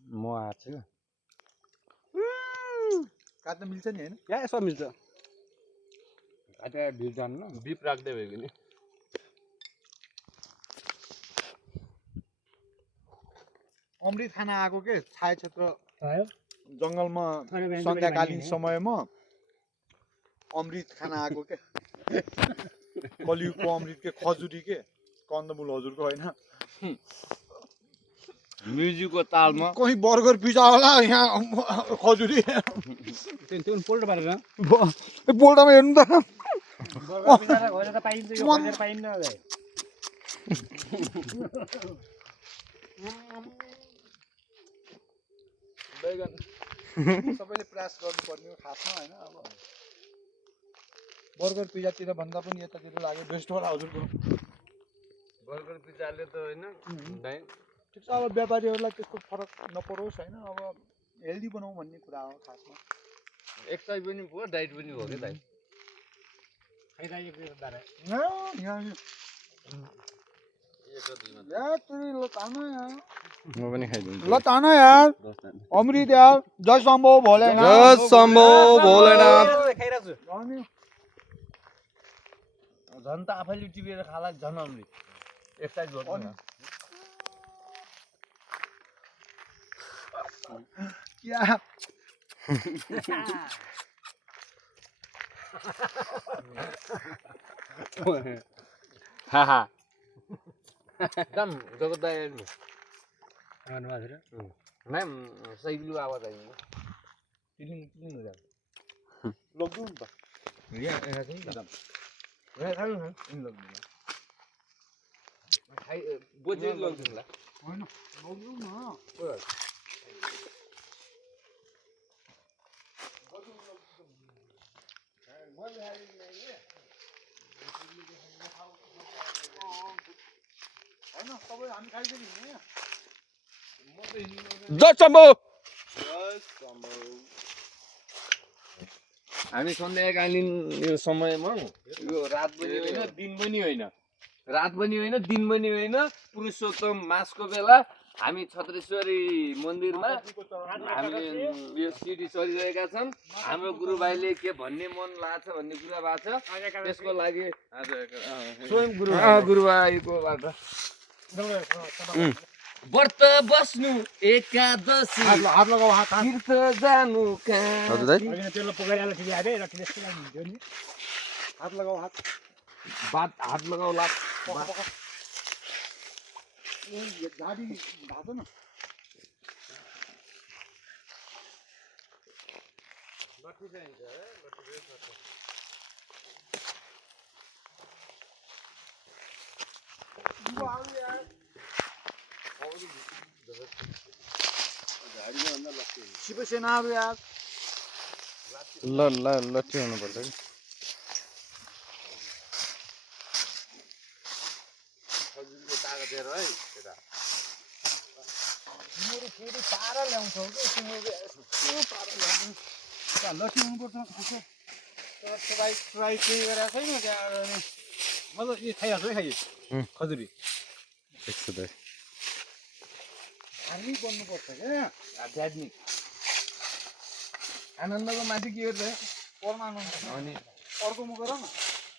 म आएको छु काट्न मिल्छ नि हैन या सब मिल्छ काटेर बिल जान्न बिप राख्दै भयो नि अमृत खाना आएको के छाया क्षेत्र आयो जङ्गलमा सन्ध्याकालीन समयमा अमृत खाना आएको के कलियुगको अमृत के खजुरी के कन्दमूल हजुरको होइन म्युजिकको तालमा कहीँ बर्गर पिज्जा होला यहाँ खजुरी त्यो पोल्ट पारेर बोल्टामा हेर्नु त बर्गर पिज्जा र घरे त पाइन्छ यो खोजेर पाइन्न सबैले प्रयास गर्नुपर्ने हो खासमा होइन अब बर्गर पिज्जातिर भन्दा पनि यतातिर लाग्यो बेस्ट होला हजुरको बर्गर पिज्जाले त होइन ठिक छ अब व्यापारीहरूलाई त्यस्तो फरक नपरोस् होइन अब हेल्दी बनाऊ भन्ने कुरा हो खासमा एक्सर्साइज पनि भयो डाइट पनि हो क्या दाइ म पनि खाइदिन्छु ल ताना यार अमृत यार जय शम्भो भोलेनाथ जय शम्भो भोलेनाथ झन् त आफैले टिपेर खाला झन् अमृत एक्सर्साइज गर्नु न क्या हाहा एकदम जगत दाइ हेर्नु धन्यवाद र म्याम सैलु आवाज आइन्छ तिलिङ तिलिङ हो लग्नु नि त यहाँ यहाँ चाहिँ यहाँ खानु न खाइ बोजेर लग्दिनु होला होइन लग्नु न होइन सबै हामी खाइदिने जय शम्भो हामी सन्ध्याकालीन यो समयमा यो रात पनि होइन दिन पनि होइन रात पनि होइन दिन पनि होइन पुरुषोत्तम मासको बेला हामी छत्रेश्वरी मन्दिरमा हामीले यो सिडी चलिरहेका छन् हाम्रो गुरुभाइले के भन्ने मन लाग्छ भन्ने कुरा भएको छ त्यसको लागि स्वयं गुरुभाइकोबाट व्रत बस्नु एकादशी हात लगाऊ हात तीर्थ जानु हजुर दाइ त्यसलाई पकाइहाल्नु ठिकै आयो र त्यसको लागि हुन्थ्यो नि हात लगाऊ हात हात लगाउ लात झाडी भएको न शिवसेनाहरू यार ल लट्ठी हुनुपर्छ कि तिमीहरू फेरि पारा ल्याउँछौ कि तिमीहरू यस्तो पारा ल्याउनु लट्ठी हुनुपर्छ खासै ट्राई केही गरेको छैन त्यहाँ अनि म त यो खाइहाल्छु है खाइयो खजुरी ठिक छ दाइ धार्मिक बन्नुपर्छ क्या आध्यात्मिक आनन्दको माथि के गर्छ परमानन्द अनि अर्को म गर न